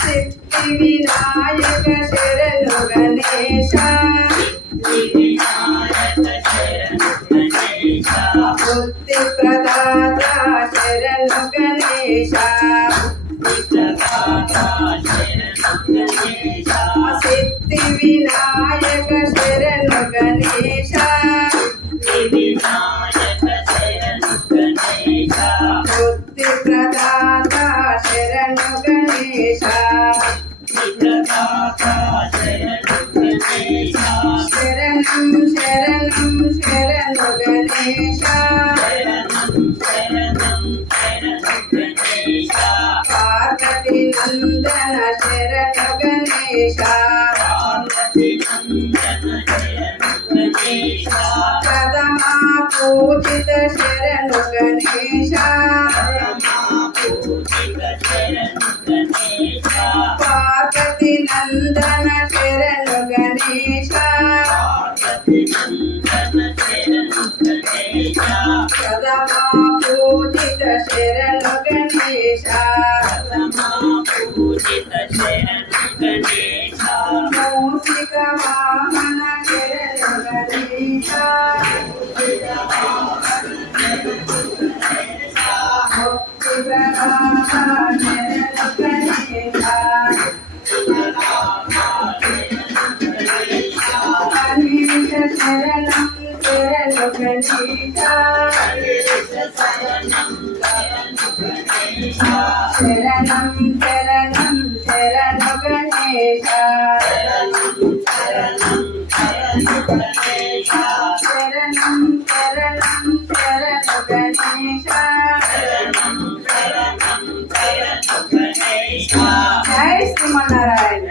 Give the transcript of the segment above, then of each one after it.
సిద్ధి వినాయక శరణు శరణం శరణం శరణు గణేశ పార్వతి నందన శరణు గణేశ ప్రథమా పూజిత శరణు గణేశ. పూజిత శరణు గణేశ పూజిత శరణు గణేశ. మూసిక వాహన శరణు గణేశ భక్తి ప్రదాత శరణం శరణం శరణు గణేశ శరణం శరణం గణేశ జై శ్రీమన్నారాయణ.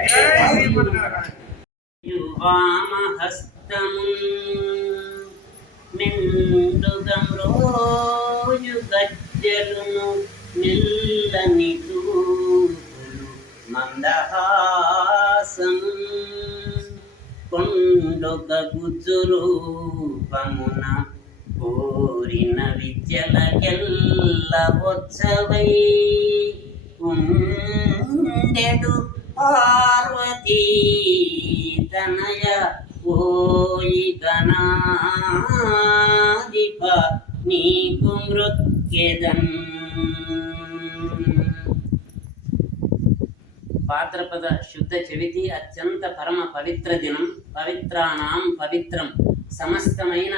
యువామహస్తము. మెండుగమ్రోయు గజ్జలును నిల్లని తూపులు మందహాసం కొండొక గుజురూపమున కోరిన విద్యలకెల్ల వచ్చవై ఉండెడు పార్వతీ తనయ ఓయి నీకు మృత్యదన్ పాత్రపద శుద్ధ చవితి అత్యంత పరమ పవిత్ర దినం పవిత్రానాం పవిత్రం. సమస్తమైన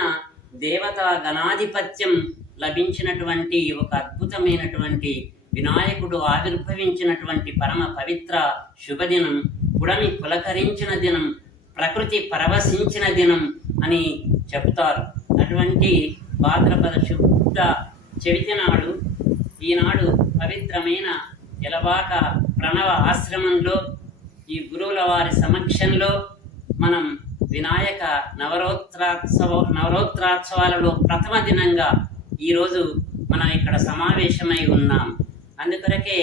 దేవతా గణాధిపత్యం లభించినటువంటి ఒక అద్భుతమైనటువంటి వినాయకుడు ఆవిర్భవించినటువంటి పరమ పవిత్ర శుభదినం పుడమి పులకరించిన దినం ప్రకృతి పరవశించిన దినం అని చెప్తారు. అటువంటి భాద్రపద శుద్ధ చవితి నాడు ఈనాడు పవిత్రమైన ఎలవాక ప్రణవ ఆశ్రమంలో ఈ గురువుల వారి సమక్షంలో మనం వినాయక నవరోత్రాత్సవ నవరోత్రాత్సవాలలో ప్రథమ దినంగా ఈరోజు మనం ఇక్కడ సమావేశమై ఉన్నాం. అందుకొరకే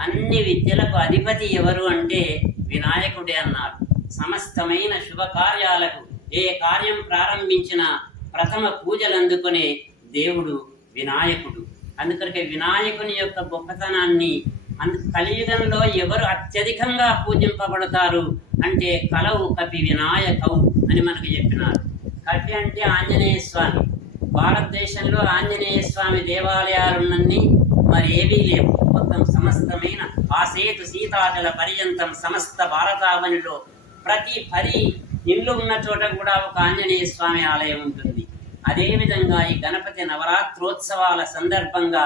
అన్ని విద్యలకు అధిపతి ఎవరు అంటే వినాయకుడే అన్నారు. సమస్తమైన శుభకార్యాలకు ఏ కార్యం ప్రారంభించినా ప్రథమ పూజలు అందుకునే దేవుడు వినాయకుడు. అందుకొరకే వినాయకుని యొక్క గొప్పతనాన్ని అందు కలియుగంలో ఎవరు అత్యధికంగా పూజింపబడతారు అంటే కలవు కపి వినాయకవు అని మనకు చెప్పినారు. కపి అంటే ఆంజనేయ స్వామి. భారతదేశంలో ఆంజనేయ స్వామి దేవాలయాలున్నన్ని మరి ఏవీ లేవు. మొత్తం సమస్తమైన ఆ సేతు సీతాజల పర్యంతం సమస్త భారతావనిలో ప్రతి పది ఇల్లు ఉన్న చోట కూడా ఒక ఆంజనేయ స్వామి ఆలయం ఉంటుంది. అదేవిధంగా ఈ గణపతి నవరాత్రోత్సవాల సందర్భంగా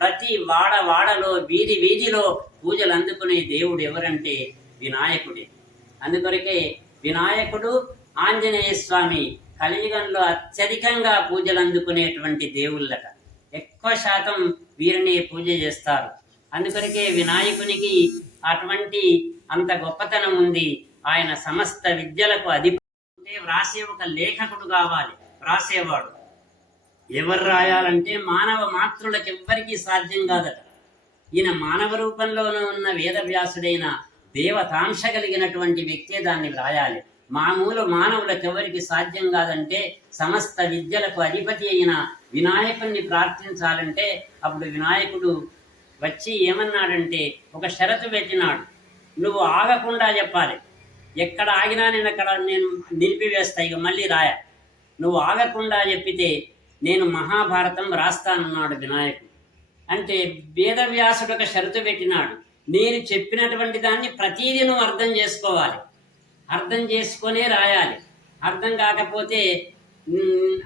ప్రతి వాడ వాడలో వీధి వీధిలో పూజలు అందుకునే దేవుడు ఎవరంటే వినాయకుడే. అందుకొరకే వినాయకుడు ఆంజనేయ స్వామి కలియుగంలో అత్యధికంగా పూజలు అందుకునేటువంటి దేవుళ్ళట. ఎక్కువ శాతం వీరిని పూజ చేస్తారు. అందుకొరకే వినాయకునికి అటువంటి అంత గొప్పతనం ఉంది. ఆయన సమస్త విద్యలకు అధిపతి వ్రాసే ఒక లేఖకుడు కావాలి వ్రాసేవాడు. ఎవరు రాయాలంటే మానవ మాతృలకు ఎవ్వరికీ సాధ్యం కాదట. ఈయన మానవ రూపంలోనూ ఉన్న వేదవ్యాసుడైన దేవతాంశ కలిగినటువంటి వ్యక్తే దాన్ని వ్రాయాలి. మామూలు మానవులకు ఎవరికి సాధ్యం కాదంటే సమస్త విద్యలకు అధిపతి అయిన వినాయకుణ్ణి ప్రార్థించాలంటే అప్పుడు వినాయకుడు వచ్చి ఏమన్నాడంటే ఒక షరతు పెట్టినాడు. నువ్వు ఆగకుండా చెప్పాలి. ఎక్కడ ఆగినా నేను అక్కడ నేను నిలిపివేస్తా ఇక మళ్ళీ రాయ. నువ్వు ఆగకుండా చెప్పితే నేను మహాభారతం రాస్తానన్నాడు వినాయకుడు. అంటే వేదవ్యాసుడు ఒక షరతు పెట్టినాడు. నేను చెప్పినటువంటి దాన్ని ప్రతీది నువ్వు అర్థం చేసుకోవాలి. అర్థం చేసుకొనే రాయాలి. అర్థం కాకపోతే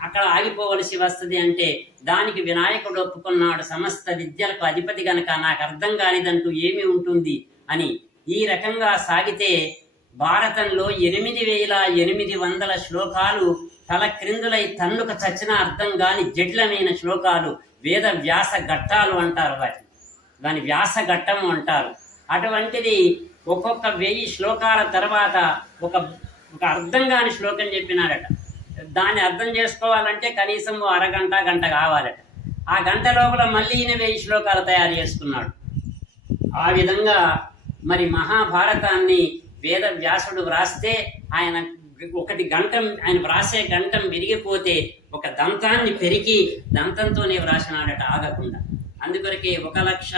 అక్కడ ఆగిపోవలసి వస్తుంది అంటే దానికి వినాయకుడు ఒప్పుకున్నాడు. సమస్త విద్యలకు అధిపతి గనక నాకు అర్థం కానిదంటూ ఏమి ఉంటుంది అని ఈ రకంగా సాగితే భారతంలో ఎనిమిది వేల ఎనిమిది వందల శ్లోకాలు తల క్రిందులై తన్నుక చచ్చిన అర్థం కాని జటిలమైన శ్లోకాలు వేద వ్యాస ఘట్టాలు అంటారు వాటిని. దాని వ్యాస ఘట్టము అంటారు. అటువంటిది ఒక్కొక్క వెయ్యి శ్లోకాల తర్వాత ఒక ఒక అర్థం కాని శ్లోకం చెప్పినారట. దాన్ని అర్థం చేసుకోవాలంటే కనీసం అరగంట గంట కావాలట. ఆ గంట లోపల మళ్ళీ ఈయన వెయ్యి శ్లోకాలు తయారు చేసుకున్నాడు ఆ విధంగా మరి మహాభారతాన్ని వేద వ్యాసుడు వ్రాస్తే ఆయన ఒకటి గంటం ఆయన వ్రాసే గంటం విరిగిపోతే ఒక దంతాన్ని పెరిగి దంతంతోనే వ్రాసినాడట ఆగకుండా. అందుకొరకే ఒక లక్ష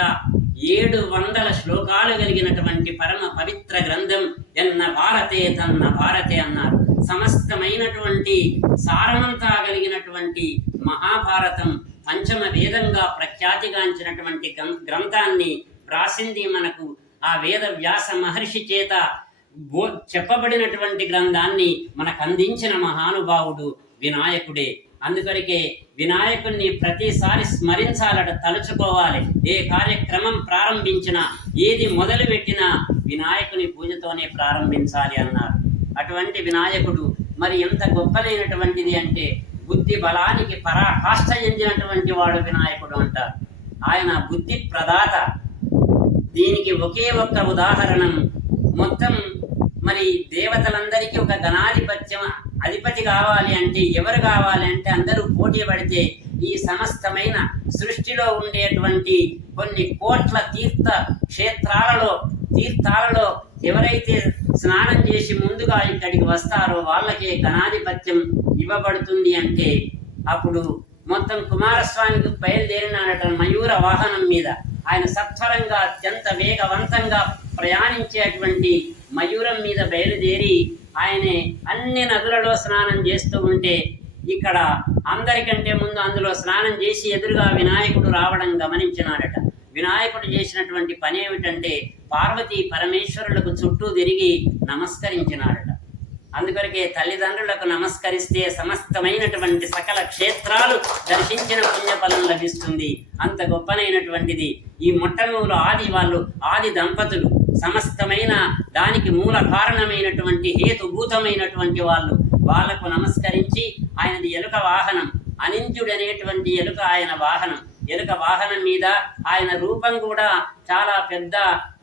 ఏడు వందల శ్లోకాలు కలిగినటువంటి పరమ పవిత్ర గ్రంథం ఎన్న భారతే తన్న భారతే అన్నారు. సమస్తమైనటువంటి సారమంతా కలిగినటువంటి మహాభారతం పంచమ వేదంగా ప్రఖ్యాతిగాంచినటువంటి గ్రంథాన్ని వ్రాసింది మనకు ఆ వేద వ్యాస మహర్షి చేత బో చెప్పబడినటువంటి గ్రంథాన్ని మనకు అందించిన మహానుభావుడు వినాయకుడే. అందుకొరకే వినాయకుడిని ప్రతిసారి స్మరించాలట తలుచుకోవాలి. ఏ కార్యక్రమం ప్రారంభించినా ఏది మొదలు పెట్టినా వినాయకుని పూజతోనే ప్రారంభించాలి అన్నారు. అటువంటి వినాయకుడు మరి ఎంత గొప్పదైనటువంటిది అంటే బుద్ధి బలానికి పరాకాష్ఠ చెందినటువంటి వాడు వినాయకుడు అంటారు. ఆయన బుద్ధి ప్రదాత. దీనికి ఒకే ఒక్క ఉదాహరణం మొత్తం మరి దేవతలందరికీ ఒక ధనాధిపత్యం అధిపతి కావాలి అంటే ఎవరు కావాలి అంటే అందరూ పోటీ పడితే ఈ సమస్తమైన సృష్టిలో ఉండేటువంటి కొన్ని కోట్ల తీర్థ క్షేత్రాలలో తీర్థాలలో ఎవరైతే స్నానం చేసి ముందుగా ఇక్కడికి వస్తారో వాళ్ళకే గణాధిపత్యం ఇవ్వబడుతుంది అంటే అప్పుడు మొత్తం కుమారస్వామికి బయలుదేరినాడట మయూర వాహనం మీద. ఆయన సత్వరంగా అత్యంత వేగవంతంగా ప్రయాణించేటువంటి మయూరం మీద బయలుదేరి ఆయనే అన్ని నదులలో స్నానం చేస్తూ ఉంటే ఇక్కడ అందరికంటే ముందు అందులో స్నానం చేసి ఎదురుగా వినాయకుడు రావడం గమనించినాడట. వినాయకుడు చేసినటువంటి పని ఏమిటంటే పార్వతి పరమేశ్వరులకు చుట్టూ తిరిగి నమస్కరించినాడట. అందుకొరకే తల్లిదండ్రులకు నమస్కరిస్తే సమస్తమైనటువంటి సకల క్షేత్రాలు దర్శించిన పుణ్యఫలం లభిస్తుంది. అంత గొప్పనైనటువంటిది. ఈ మొట్టమూలు ఆది వాళ్ళు ఆది దంపతులు. సమస్తమైన దానికి మూల కారణమైనటువంటి హేతుభూతమైనటువంటి వాళ్ళు వాళ్ళకు నమస్కరించి ఆయనది ఎలుక వాహనం అనింద్యుడనేటువంటి ఎలుక ఆయన వాహనం. ఎలుక వాహనం మీద ఆయన రూపం కూడా చాలా పెద్ద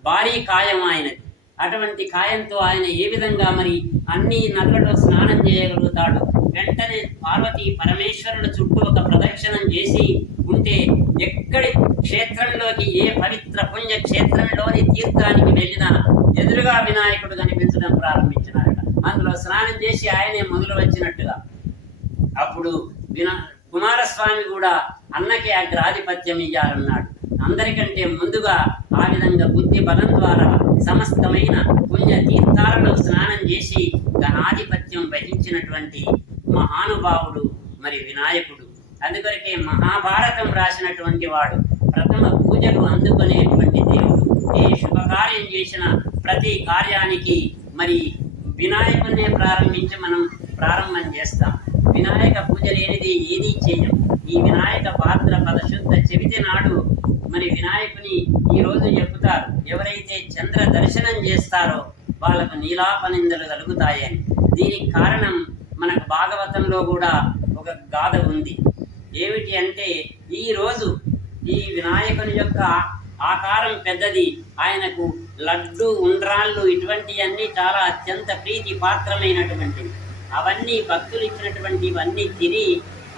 భారీ కాయం ఆయనది. అటువంటి కాయంతో ఆయన ఏ విధంగా మరి అన్ని నదులలో స్నానం చేయగలుగుతాడు? వెంటనే పార్వతి పరమేశ్వరుల చుట్టూ ఒక ప్రదక్షిణం చేసి ఉంటే ఎక్కడి క్షేత్రంలోకి ఏ పవిత్ర పుణ్య క్షేత్రంలోని తీర్థానికి వెళ్ళినా ఎదురుగా వినాయకుడు కనిపించడం ప్రారంభించినారట. అందులో స్నానం చేసి ఆయనే మొదలు వచ్చినట్టుగా. అప్పుడు వినా కుమారస్వామి కూడా అన్నకి అగ్రాధిపత్యం ఇయ్యాలన్నాడు. అందరికంటే ముందుగా ఆ విధంగా బుద్ధి బలం ద్వారా సమస్తమైన పుణ్య తీర్థాలలో స్నానం చేసి గణాధిపత్యం వహించినటువంటి మహానుభావుడు మరి వినాయకుడు. అందుకొరకే మహాభారతం రాసినటువంటి వాడు ప్రథమ పూజలు అందుకునేటువంటి దేవుడు. ఏ శుభకార్యం చేసిన ప్రతి కార్యానికి మరి వినాయకుడినే ప్రారంభించి మనం ప్రారంభం చేస్తాం. వినాయక పూజ లేనిది ఏదీ చేయం? ఈ వినాయక పాత్ర పదశుద్ధ చెవితి నాడు మరి వినాయకుని ఈ రోజు చెబుతారు. ఎవరైతే చంద్ర దర్శనం చేస్తారో వాళ్ళకు నీలాపనిందలు కలుగుతాయని. దీనికి కారణం మనకు భాగవతంలో కూడా ఒక గాథ ఉంది. ఏమిటి అంటే ఈరోజు ఈ వినాయకుని యొక్క ఆకారం పెద్దది ఆయనకు లడ్డు ఉండ్రాళ్ళు ఇటువంటివన్నీ చాలా అత్యంత ప్రీతి పాత్రమైనటువంటివి. అవన్నీ భక్తులు ఇచ్చినటువంటి ఇవన్నీ తిని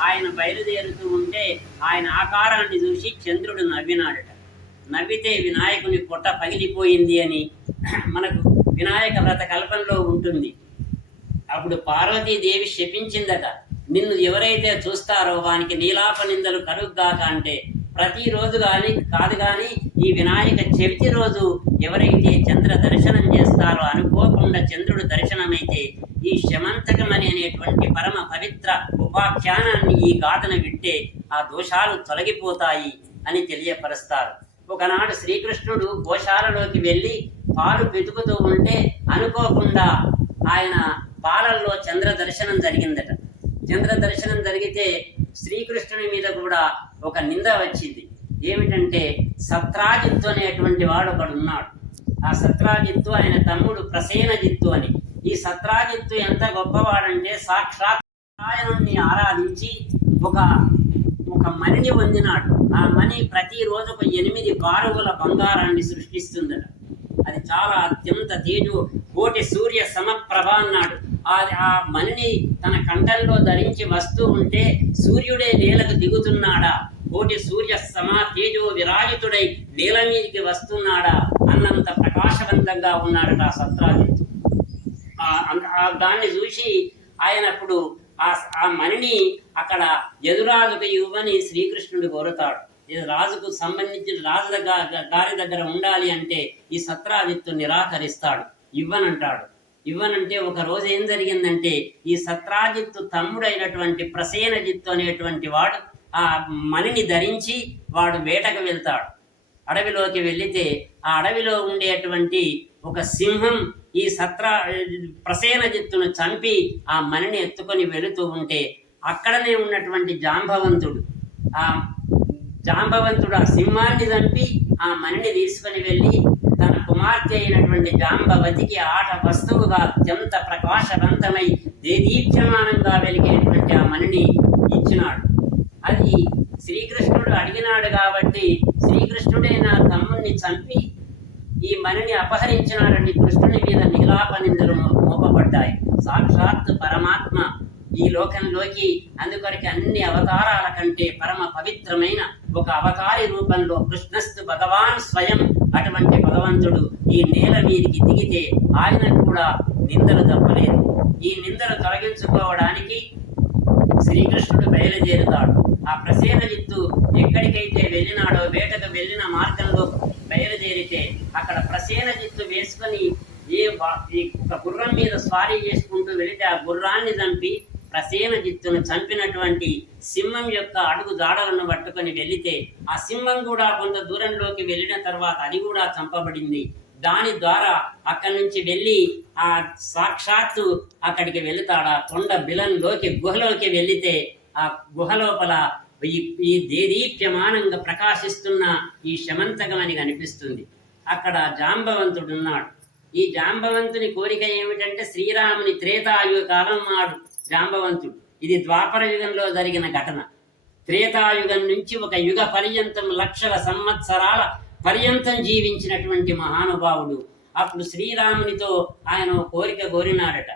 ఆయన బయలుదేరుతూ ఉంటే ఆయన ఆకారాన్ని చూసి చంద్రుడు నవ్వినాడట. నవ్వితే వినాయకుని పొట్ట పగిలిపోయింది అని మనకు వినాయక వ్రత కల్పనలో ఉంటుంది. అప్పుడు పార్వతీదేవి శపించిందట. నిన్ను ఎవరైతే చూస్తారో వానికి నీలాప నిందలు కలుగుగాక అంటే ప్రతిరోజు కానీ కాదు కానీ ఈ వినాయక చవితి రోజు ఎవరైతే చంద్ర దర్శనం చేస్తారో అనుకోకుండా చంద్రుడు దర్శనమైతే ఈ శమంతకమని అనేటువంటి పరమ పవిత్ర ఉపాఖ్యానాన్ని ఈ గాథను వింటే ఆ దోషాలు తొలగిపోతాయి అని తెలియపరుస్తారు. ఒకనాడు శ్రీకృష్ణుడు గోశాలలోకి వెళ్ళి పాలు పెతుకుతూ ఉంటే అనుకోకుండా ఆయన పాలల్లో చంద్ర దర్శనం జరిగిందట. చంద్ర దర్శనం జరిగితే శ్రీకృష్ణుని మీద కూడా ఒక నింద వచ్చింది. ఏమిటంటే సత్రాజిత్తు అనేటువంటి వాడు ఒకడు ఉన్నాడు. ఆ సత్రాజిత్తు ఆయన తమ్ముడు ప్రసేనజిత్తు అని. ఈ సత్రాజిత్తు ఎంత గొప్పవాడంటే సాక్షాత్ నారాయణుణ్ణి ఆరాధించి ఒక ఒక మణిని పొందినాడు. ఆ మణి ప్రతిరోజు ఒక ఎనిమిది బారువుల బంగారాన్ని సృష్టిస్తుందట. అది చాలా అత్యంత తేజు. కోటి సూర్య సమప్రభ అన్నాడు. ఆ ఆ మణిని తన కంఠంలో ధరించి వస్తూ ఉంటే సూర్యుడే నేలకు దిగుతున్నాడా? కోటి సూర్య సమా తేజో విరాజితుడై నేల మీదకి వస్తున్నాడా? అన్నంత ప్రకాశవంతంగా ఉన్నాడట ఆ సత్రాజిత్తు. ఆ- దాన్ని చూసి ఆయన అప్పుడు ఆ ఆ మణిని అక్కడ యదురాజుకు ఇవ్వని శ్రీకృష్ణుడు కోరుతాడు. రాజుకు సంబంధించిన రాజు దగ్గర గారి దగ్గర ఉండాలి అంటే ఈ సత్రాజిత్తు నిరాకరిస్తాడు. ఇవ్వనంటాడు. ఇవ్వనంటే ఒక రోజు ఏం జరిగిందంటే ఈ సత్రాజిత్తు తమ్ముడైనటువంటి ప్రసేనజిత్తు అనేటువంటి వాడు ఆ మణిని ధరించి వాడు వేటకు వెళ్తాడు. అడవిలోకి వెళితే ఆ అడవిలో ఉండేటువంటి ఒక సింహం ఈ సత్ర ప్రసేనజిత్తును చంపి ఆ మణిని ఎత్తుకొని వెళుతూ ఉంటే అక్కడనే ఉన్నటువంటి జాంబవంతుడు ఆ జాంబవంతుడు ఆ సింహాన్ని చంపి ఆ మణిని తీసుకొని వెళ్ళి తన కుమార్తె అయినటువంటి జాంబవతికి ఆట వస్తువుగా అత్యంత ప్రకాశవంతమై దేదీప్యమానంగా వెలిగేటువంటి ఆ మణిని ఇచ్చినాడు. అది శ్రీకృష్ణుడు అడిగినాడు కాబట్టి శ్రీకృష్ణుడే నా తమ్ముణ్ణి చంపి ఈ మణిని అపహరించినాడని కృష్ణుని మీద నిలాప నిందలు మోపబడ్డాయి. సాక్షాత్ పరమాత్మ ఈ లోకంలోకి అందుకొరకు అన్ని అవతారాల కంటే పరమ పవిత్రమైన ఒక అవతారి రూపంలో కృష్ణస్థు భగవాన్ స్వయం అటువంటి భగవంతుడు ఈ నేల మీదికి దిగితే ఆయన కూడా నిందలు తప్పలేదు. ఈ నిందలు తొలగించుకోవడానికి శ్రీకృష్ణుడు బయలుదేరుతాడు. ఆ ప్రసేనజిత్తు ఎక్కడికైతే వెళ్ళినాడో వేటకు వెళ్ళిన మార్గంలో బయలుదేరితే అక్కడ ప్రసేనజిత్తు వేసుకొని ఏ ఒక గుర్రం మీద స్వారీ చేసుకుంటూ వెళితే ఆ గుర్రాన్ని చంపి ప్రసేనజిత్తును చంపినటువంటి సింహం యొక్క అడుగు దాడలను పట్టుకొని వెళితే ఆ సింహం కూడా కొంత దూరంలోకి వెళ్ళిన తర్వాత అది కూడా చంపబడింది. దాని ద్వారా అక్కడి నుంచి వెళ్ళి ఆ సాక్షాత్తు అక్కడికి వెళుతాడు ఆ కొండ బిలంలోకి గుహలోకి వెళితే ఆ గుహలోపల ఈ ఈ దేదీప్యమానంగా ప్రకాశిస్తున్న ఈ శమంతకం అని కనిపిస్తుంది. అక్కడ జాంబవంతుడు ఉన్నాడు ఈ జాంబవంతుని కోరిక ఏమిటంటే శ్రీరాముని త్రేతాయుగ కాలం నాడు జాంబవంతుడు ఇది ద్వాపర యుగంలో జరిగిన ఘటన. త్రేతాయుగం నుంచి ఒక యుగ పర్యంతం లక్షల సంవత్సరాల పర్యంతం జీవించినటువంటి మహానుభావుడు. అప్పుడు శ్రీరామునితో ఆయన ఓ కోరిక కోరినాడట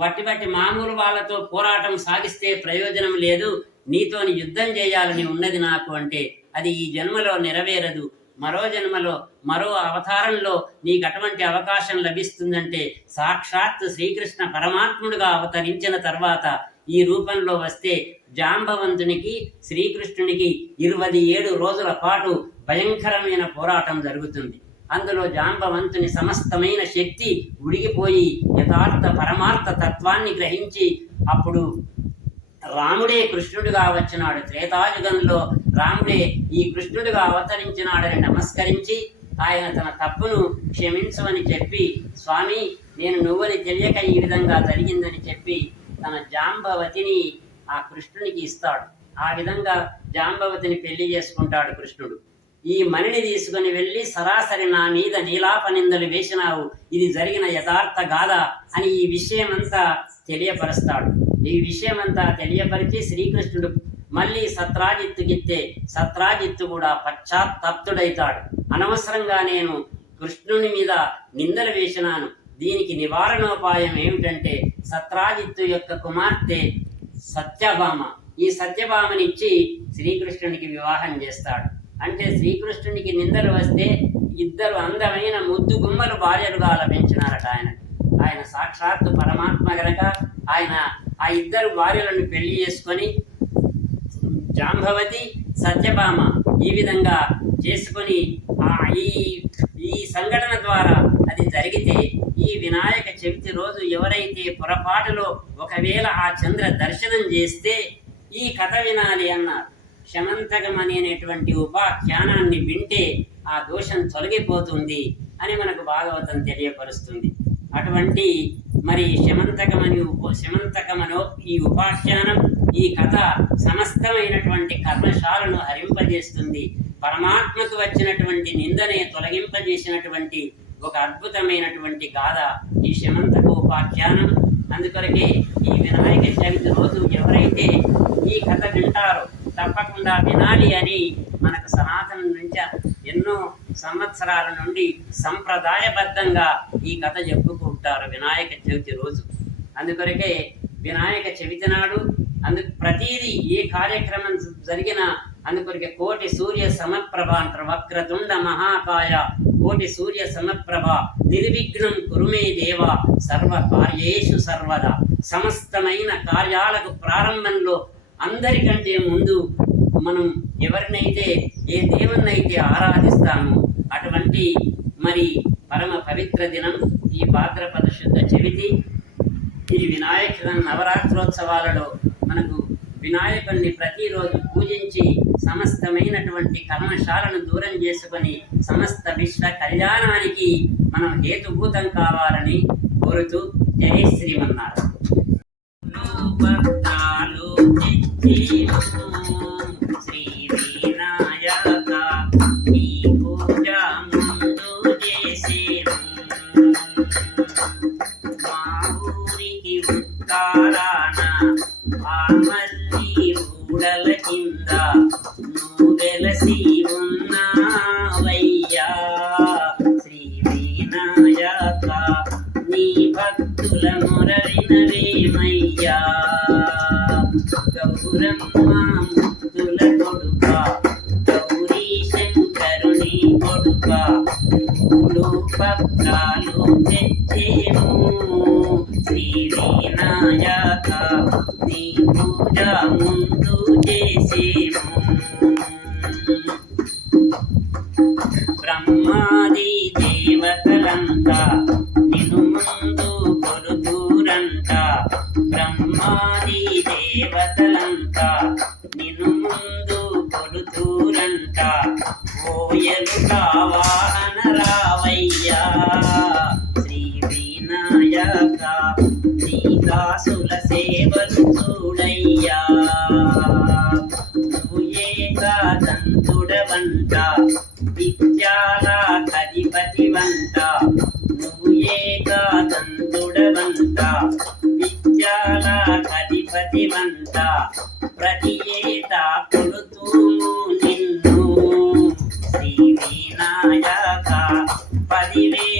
బట్టి బట్టి మామూలు వాళ్ళతో పోరాటం సాగిస్తే ప్రయోజనం లేదు. నీతోని యుద్ధం చేయాలని ఉన్నది నాకు అంటే అది ఈ జన్మలో నెరవేరదు. మరో జన్మలో మరో అవతారంలో నీకు అటువంటి అవకాశం లభిస్తుందంటే సాక్షాత్ శ్రీకృష్ణ పరమాత్ముడుగా అవతరించిన తర్వాత ఈ రూపంలో వస్తే జాంబవంతునికి శ్రీకృష్ణునికి ఇరవై ఏడు రోజుల పాటు భయంకరమైన పోరాటం జరుగుతుంది. అందులో జాంబవంతుని సమస్తమైన శక్తి ఉడిగిపోయి యథార్థ పరమార్థ తత్వాన్ని గ్రహించి అప్పుడు రాముడే కృష్ణుడిగా వచ్చినాడు త్రేతాయుగంలో. రాముడే ఈ కృష్ణుడిగా అవతరించినాడని నమస్కరించి ఆయన తన తప్పును క్షమించమని చెప్పి స్వామి నేను నువ్వని తెలియక ఈ విధంగా జరిగిందని చెప్పి తన జాంబవతిని ఆ కృష్ణునికి ఇస్తాడు. ఆ విధంగా జాంబవతిని పెళ్ళి చేసుకుంటాడు కృష్ణుడు. ఈ మణిని తీసుకుని వెళ్ళి సరాసరి నా మీద నీలాప నిందలు వేసినావు. ఇది జరిగిన యథార్థ గాథ అని ఈ విషయమంతా తెలియపరుస్తాడు. ఈ విషయమంతా తెలియపరిచి శ్రీకృష్ణుడు మళ్ళీ సత్రాజిత్తు గిత్తే సత్రాజిత్తు కూడా పశ్చాత్తప్తుడైతాడు. అనవసరంగా నేను కృష్ణుని మీద నిందలు వేసినాను. దీనికి నివారణోపాయం ఏమిటంటే సత్రాజిత్తు యొక్క కుమార్తె సత్యభామ. ఈ సత్యభామనిచ్చి శ్రీకృష్ణునికి వివాహం చేస్తాడు. అంటే శ్రీకృష్ణునికి నిందలు వస్తే ఇద్దరు అందమైన ముద్దు గుమ్మలు భార్యలుగా లభించినారట ఆయన. ఆయన సాక్షాత్తు పరమాత్మ గనక ఆయన ఆ ఇద్దరు భార్యలను పెళ్ళి చేసుకొని జాంభవతి సత్యభామ ఈ విధంగా చేసుకొని ఆ ఈ ఈ సంఘటన ద్వారా అది జరిగితే ఈ వినాయక చవితి రోజు ఎవరైతే పొరపాటులో ఒకవేళ ఆ చంద్ర దర్శనం చేస్తే ఈ కథ వినాలి అన్నారు. క్షమంతకం అనేటువంటి ఉపాఖ్యానాన్ని వింటే ఆ దోషం తొలగిపోతుంది అని మనకు భాగవతం తెలియపరుస్తుంది. అటువంటి మరి శమంతకమని శమంతకమనో ఈ ఉపాఖ్యానం ఈ కథ సమస్తమైనటువంటి కర్మశాలను హరింపజేస్తుంది. పరమాత్మకు వచ్చినటువంటి నిందనే తొలగింపజేసినటువంటి ఒక అద్భుతమైనటువంటి గాథ ఈ శమంతక ఉపాఖ్యానం. అందుకొరకే ఈ వినాయక చవితి రోజు ఎవరైతే ఈ కథ వింటారో తప్పకుండా వినాలి అని మనకు సనాతనం నుంచి ఎన్నో సంవత్సరాల నుండి సంప్రదాయబద్ధంగా ఈ కథ చెప్పుకుంటారు వినాయక చవితి రోజు. అందుకొరకే వినాయక చవితి నాడు అందుకు ప్రతిదీ ఏ కార్యక్రమం జరిగినా అందుకొరకే కోటి సూర్య సమప్రభ అంటారు వక్రతుండ మహాకాయ కోటి సూర్య సమప్రభ నిర్విఘ్నం కురుమే దేవ సర్వ కార్యేషు సర్వదా. సమస్తమైన కార్యాలకు ప్రారంభంలో అందరికంటే ముందు మనం ఎవరినైతే ఏ దేవుణ్ణైతే ఆరాధిస్తామో అటువంటి మరి పరమ పవిత్ర దినం ఈ భాద్రపద శుద్ధ చవితి. ఇది వినాయక నవరాత్రోత్సవాలలో మనకు వినాయకుడిని ప్రతిరోజు పూజించి సమస్తమైనటువంటి కర్మశాలను దూరం చేసుకొని సమస్త విశ్వ కళ్యాణానికి మనం హేతుభూతం కావాలని కోరుతూ జై శ్రీమన్నారు శ్రీ వినాయక నీ భక్తుల మొరవినవేమయ్యా గౌరమ్మ baby. పదివేల